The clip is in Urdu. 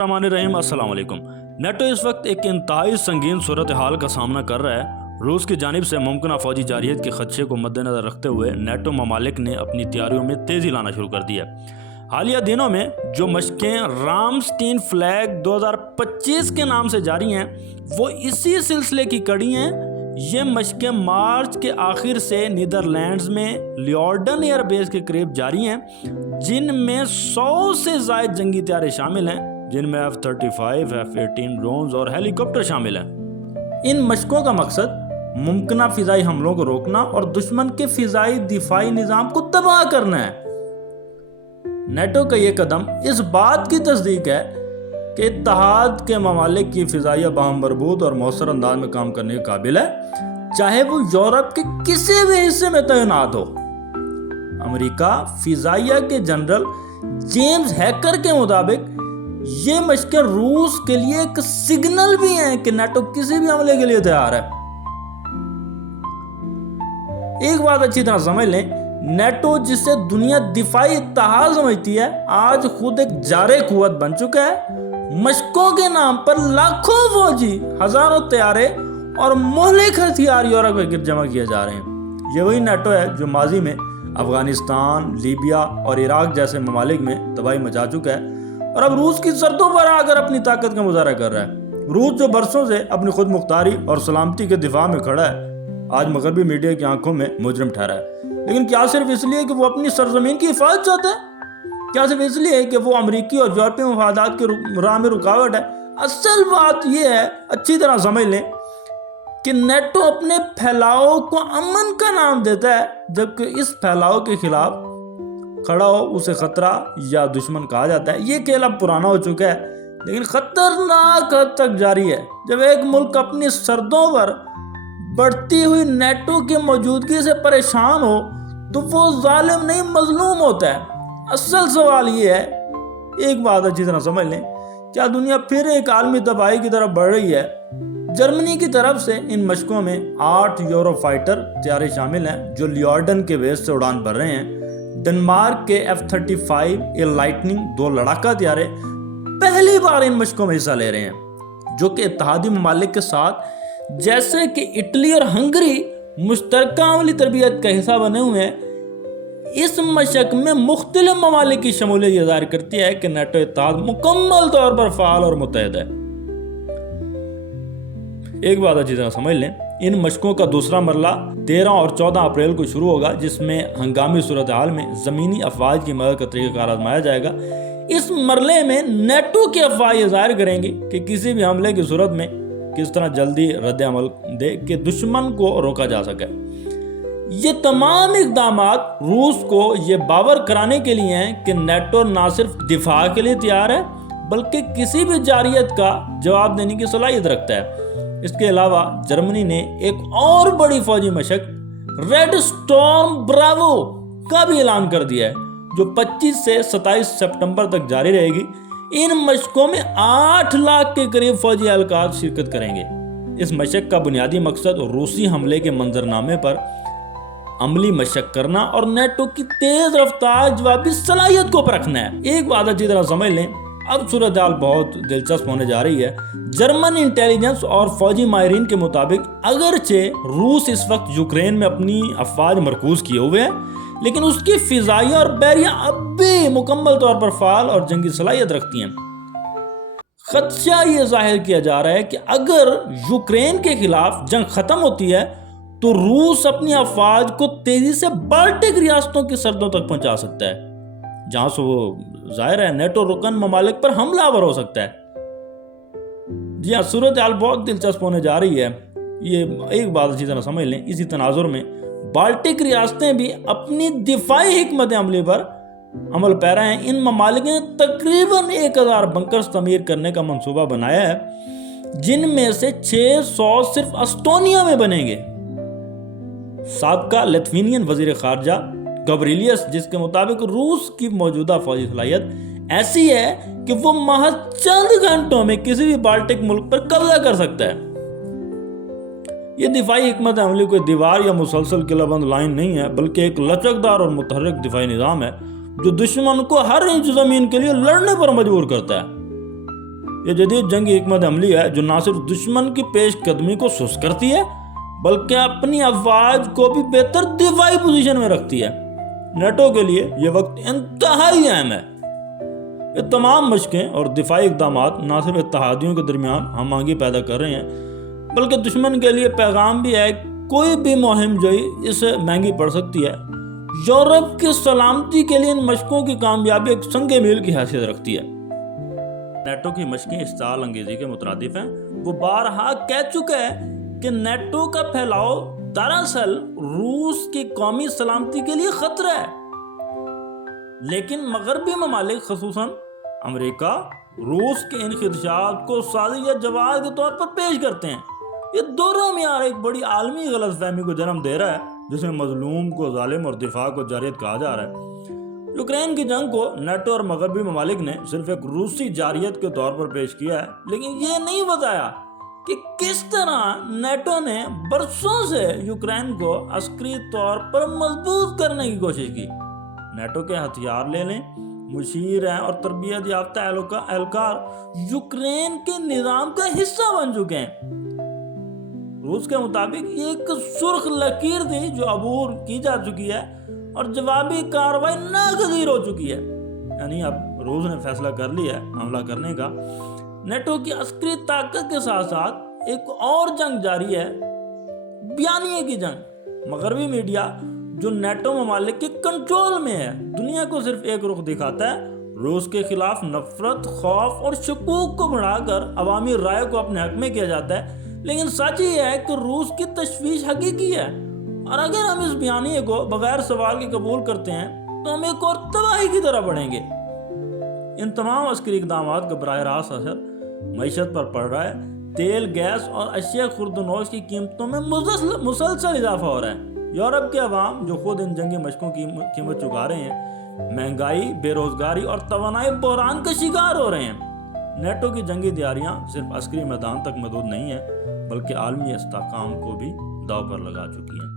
السلام علیکم۔ نیٹو اس وقت ایک انتہائی سنگین صورتحال کا سامنا کر رہا ہے۔ روس کی جانب سے ممکنہ فوجی جارحیت کے خدشے کو مد نظر رکھتے ہوئے نیٹو ممالک نے اپنی تیاریوں میں تیزی لانا شروع کر دی ہے۔ حالیہ دنوں میں جو مشقیں رامسٹین فلیگ 2025 کے نام سے جاری ہیں وہ اسی سلسلے کی کڑی ہیں۔ یہ مشقیں مارچ کے آخر سے نیدرلینڈز میں لیورڈن ایئر بیس کے قریب جاری ہیں، جن میں 100 سے زائد جنگی طیارے شامل ہیں، جن میں F-35 F-18 ڈرونز اور ہیلی کاپٹر شامل ہیں۔ ان مشقوں کا مقصد ممکنہ فضائی حملوں کو روکنا اور دشمن کے فضائی دفاعی نظام کو تباہ کرنا ہے۔ نیٹو کا یہ قدم اس بات کی تصدیق ہے کہ اتحاد کے ممالک کی فضائیہ باہم مربوط اور مؤثر انداز میں کام کرنے کے قابل ہے، چاہے وہ یورپ کے کسی بھی حصے میں تعینات ہو۔ امریکہ فضائیہ کے جنرل جیمز ہیکر کے مطابق یہ مشقیں روس کے لیے ایک سگنل بھی ہیں کہ نیٹو کسی بھی حملے کے لیے تیار ہے۔ ایک بات اچھی طرح سمجھ لیں، نیٹو جسے دنیا دفاعی اتحاد سمجھتی ہے آج خود ایک جارح قوت بن چکا ہے۔ مشقوں کے نام پر لاکھوں فوجی، ہزاروں طیارے اور مہلک ہتھیار یورپ کے گرد جمع کیے جا رہے ہیں۔ یہ وہی نیٹو ہے جو ماضی میں افغانستان، لیبیا اور عراق جیسے ممالک میں تباہی مچا چکا ہے اور اب روس کی سرحدوں پر آ کر اپنی طاقت کا مظاہرہ کر رہا ہے۔ روس جو برسوں سے اپنی خود مختاری اور سلامتی کے دفاع میں کھڑا ہے، آج مغربی میڈیا کی آنکھوں میں مجرم ٹھہرا ہے۔ لیکن کیا صرف اس لیے کہ وہ اپنی سرزمین کی حفاظت چاہتا ہے؟ کیا صرف اس لیے کہ وہ امریکی اور یورپی مفادات کے راہ میں رکاوٹ ہے؟ اصل بات یہ ہے، اچھی طرح سمجھ لیں، کہ نیٹو اپنے پھیلاؤ کو امن کا نام دیتا ہے، جبکہ اس پھیلاؤ کے خلاف کھڑا ہو اسے خطرہ یا دشمن کہا جاتا ہے۔ یہ کھیل اب پرانا ہو چکا ہے، لیکن خطرناک حد تک جاری ہے۔ جب ایک ملک اپنی سرحدوں پر بڑھتی ہوئی نیٹو کی موجودگی سے پریشان ہو تو وہ ظالم نہیں مظلوم ہوتا ہے۔ اصل سوال یہ ہے، ایک بات اچھی طرح سمجھ لیں، کیا دنیا پھر ایک عالمی تباہی کی طرف بڑھ رہی ہے؟ جرمنی کی طرف سے ان مشقوں میں 8 یورو فائٹر طیارے شامل ہیں جو لیورڈن کے بیس سے اڑان بھر رہے ہیں۔ ڈنمارک کے F-35 ایئر لائٹننگ 2 لڑاکا طیارے پہلی بار ان مشقوں میں حصہ لے رہے ہیں، جو کہ اتحادی ممالک کے ساتھ جیسے کہ اٹلی اور ہنگری مشترکہ عملی تربیت کا حصہ بنے ہوئے ہیں۔ اس مشق میں مختلف ممالک کی شمولیت یہ ظاہر کرتی ہے کہ نیٹو اتحاد مکمل طور پر فعال اور متحد ہے۔ ایک بات اچھی طرح سمجھ لیں، ان مشقوں کا دوسرا مرحلہ 13 اور 14 اپریل کو شروع ہوگا، جس میں ہنگامی صورتحال میں زمینی افواج کی مدد کا طریقہ کار آزمایا جائے گا۔ اس مرحلے میں نیٹو کی افواج یہ ظاہر کریں گی کہ کسی بھی حملے کی صورت میں کس طرح جلدی رد عمل دے کہ دشمن کو روکا جا سکے۔ یہ تمام اقدامات روس کو یہ باور کرانے کے لیے ہیں کہ نیٹو نہ صرف دفاع کے لیے تیار ہے بلکہ کسی بھی جارحیت کا جواب دینے کی صلاحیت رکھتا ہے۔ اس کے علاوہ جرمنی نے ایک اور بڑی فوجی مشق ریڈ سٹارم براوو کا بھی اعلان کر دیا ہے، جو 25 سے 27 سپٹمبر تک جاری رہے گی۔ ان مشقوں میں 8 لاکھ کے قریب فوجی اہلکار شرکت کریں گے۔ اس مشق کا بنیادی مقصد روسی حملے کے منظرنامے پر عملی مشق کرنا اور نیٹو کی تیز رفتار جوابی صلاحیت کو پرکھنا ہے۔ ایک بات اچھی طرح سمجھ لیں، اب صورتحال بہت دلچسپ ہونے جا رہی ہے۔ جرمن انٹیلیجنس اور فوجی ماہرین کے مطابق اگرچہ روس اس وقت یوکرین میں اپنی افواج مرکوز کیے ہوئے ہے، لیکن اس کی فضائیہ اور بحریہ اب بھی مکمل طور پر فعال اور جنگی صلاحیت رکھتی ہیں۔ خدشہ یہ ظاہر کیا جا رہا ہے کہ اگر یوکرین کے خلاف جنگ ختم ہوتی ہے تو روس اپنی افواج کو تیزی سے بالٹک ریاستوں کی سرحدوں تک پہنچا سکتا ہے، جہاں سے وہ ظاہر ہے نیٹو رکن ممالک پر حملہ آور ہو سکتا ہے۔ جی ہاں، صورتحال بہت دلچسپ ہونے جا رہی ہے۔ یہ ایک بات اچھی طرح سمجھ لیں، اسی تناظر میں بالٹک ریاستیں بھی اپنی دفاعی حکمت عملی پر عمل پیرا ہیں۔ ان ممالک نے تقریباً 1000 بنکرز تعمیر کرنے کا منصوبہ بنایا ہے، جن میں سے 600 صرف اسٹونیا میں بنیں گے۔ سابقہ لتھوینین وزیر خارجہ گبریلیس جس کے مطابق روس کی موجودہ فوجی صلاحیت ایسی ہے کہ وہ محض چند گھنٹوں میں کسی بھی بالٹک ملک پر قبضہ کر سکتا ہے۔ یہ دفاعی حکمت عملی کوئی دیوار یا مسلسل قلعہ بند لائن نہیں ہے، بلکہ ایک لچکدار اور متحرک دفاعی نظام ہے جو دشمن کو ہر انچ زمین کے لیے لڑنے پر مجبور کرتا ہے۔ یہ جدید جنگی حکمت عملی ہے جو نہ صرف دشمن کی پیش قدمی کو سست کرتی ہے بلکہ اپنی افواج کو بھی بہتر دفاعی پوزیشن میں رکھتی ہے۔ نیٹو کے لیے یہ وقت انتہائی اہم ہے۔ یہ تمام مشقیں اور دفاعی اقدامات نہ صرف اتحادیوں کے درمیان ہم آہنگی پیدا کر رہے ہیں بلکہ دشمن کے لیے پیغام بھی ہے، کوئی بھی مہم جوئی اسے مہنگی پڑ سکتی ہے۔ یورپ کی سلامتی کے لیے ان مشقوں کی کامیابی ایک سنگ میل کی حیثیت رکھتی ہے۔ نیٹو کی مشقیں اشتعال انگیزی کے مترادف ہیں۔ وہ بارہا کہہ چکا ہے کہ نیٹو کا پھیلاؤ دراصل روس کی قومی سلامتی کے لیے خطرہ ہے، لیکن مغربی ممالک خصوصاً امریکہ روس کے ان خدشات کو سازش یا جواز کے طور پر پیش کرتے ہیں۔ یہ دونوں معیار ایک بڑی عالمی غلط فہمی کو جنم دے رہا ہے جس میں مظلوم کو ظالم اور دفاع کو جارحیت کہا جا رہا ہے۔ یوکرین کی جنگ کو نیٹو اور مغربی ممالک نے صرف ایک روسی جارحیت کے طور پر پیش کیا ہے، لیکن یہ نہیں بتایا کہ کس طرح نیٹو نے برسوں سے یوکرین کو عسکری طور پر مضبوط کرنے کی کوشش کی۔ نیٹو کے ہتھیار لے لیں، مشیر ہیں اور تربیت یافتہ اہلکار یوکرین کے نظام کا حصہ بن چکے ہیں۔ روس کے مطابق یہ ایک سرخ لکیر تھی جو عبور کی جا چکی ہے اور جوابی کارروائی ناگزیر ہو چکی ہے، یعنی اب روس نے فیصلہ کر لیا ہے حملہ کرنے کا۔ نیٹو کی عسکری طاقت کے ساتھ ساتھ ایک اور جنگ جاری ہے، بیانیے کی جنگ۔ مغربی میڈیا جو نیٹو ممالک کے کنٹرول میں ہے دنیا کو صرف ایک رخ دکھاتا ہے، روس کے خلاف نفرت، خوف اور شکوک کو بڑھا کر عوامی رائے کو اپنے حق میں کیا جاتا ہے، لیکن سچ یہ ہے کہ روس کی تشویش حقیقی ہے، اور اگر ہم اس بیانیے کو بغیر سوال کے قبول کرتے ہیں تو ہم ایک اور تباہی کی طرف بڑھیں گے۔ ان تمام عسکری اقدامات کا براہ راست اثر معیشت پر پڑ رہا ہے۔ تیل، گیس اور اشیاء خورد و نوش کی قیمتوں میں مسلسل اضافہ ہو رہا ہے۔ یورپ کے عوام جو خود ان جنگی مشقوں کی قیمت چکا رہے ہیں، مہنگائی، بے روزگاری اور توانائی بحران کا شکار ہو رہے ہیں۔ نیٹو کی جنگی تیاریاں صرف عسکری میدان تک محدود نہیں ہیں بلکہ عالمی استحکام کو بھی داؤ پر لگا چکی ہیں۔